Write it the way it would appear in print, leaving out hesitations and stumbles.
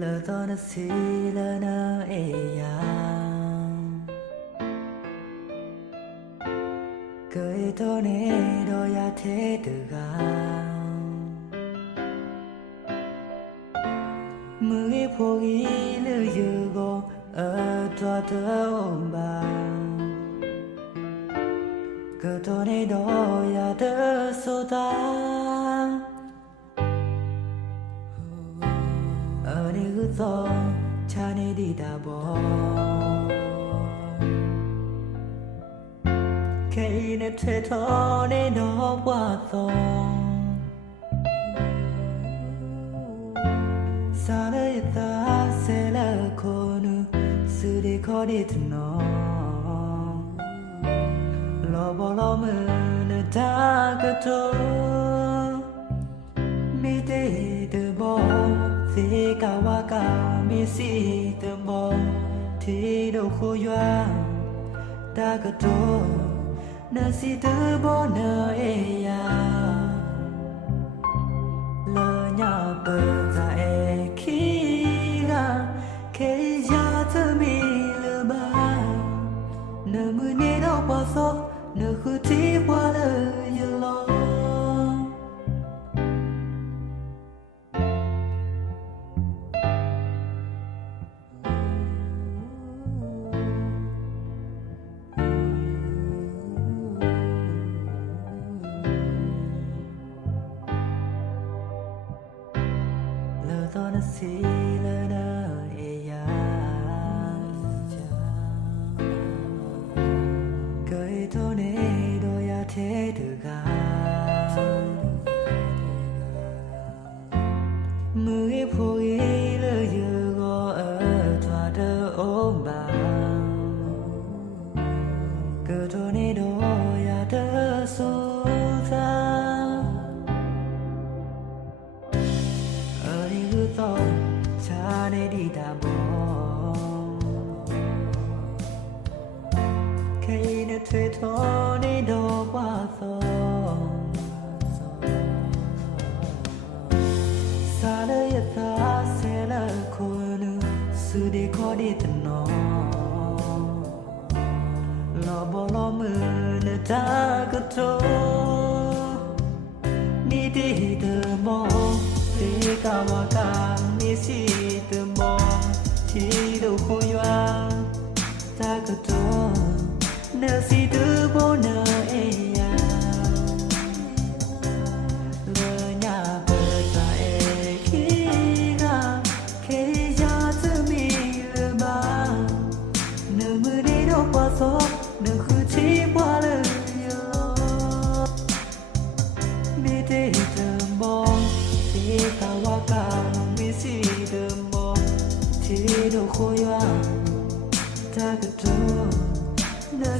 lỡ to nó xì lỡ nó ê ya cười to nè đôi ya thế từ ga mười phố ghi lỡ dư go ở toa thơ ôm bà cười to nè đôi ya thơ số ta ở đây cứ to cha này đi đà bò cái này thuê thọ này nó quá to xa đời ta sẽ là con sự để có đi từ nó lo bỏ lo mơ nơi ta cứ thôi mi để từ bỏ thế cả hoa cả mi si từ bỏ thì đâu khô doa ta cứ thôi nơi si từ bỏ nơi ya lỡ nhà bờ tại khi ra cái giá thơ mi lỡ ba nơi mưa nhẹ đâu qua gió nơi khứ tí qua lời giờ lo to nó xì lỡ nó ê ya cười to nè đôi ya thế từ ga mười phố ghi lỡ dư go ở thoa thơ ôm bà cười to nè đôi ya thơ số ta to cha này đi đà bò cái này thuê thọ này đó quá to xa đời ta sẽ là con sự để có đi từ nó lo bỏ lo mơ nơi ta cứ thôi đi đi từ mong thế cả hoa cả mi si từ mong thì đâu khô doa ta cứ to nơi si từ bỏ nơi ya lỡ nhà bờ tại khi ra cái giá từ mi lỡ ba nơi mưa đi đâu qua gió nơi khứ chỉ qua lời mi thế từ mong thì ta hoa cả mi si từ mong thì đâu khô doa ta cứ thôi nơi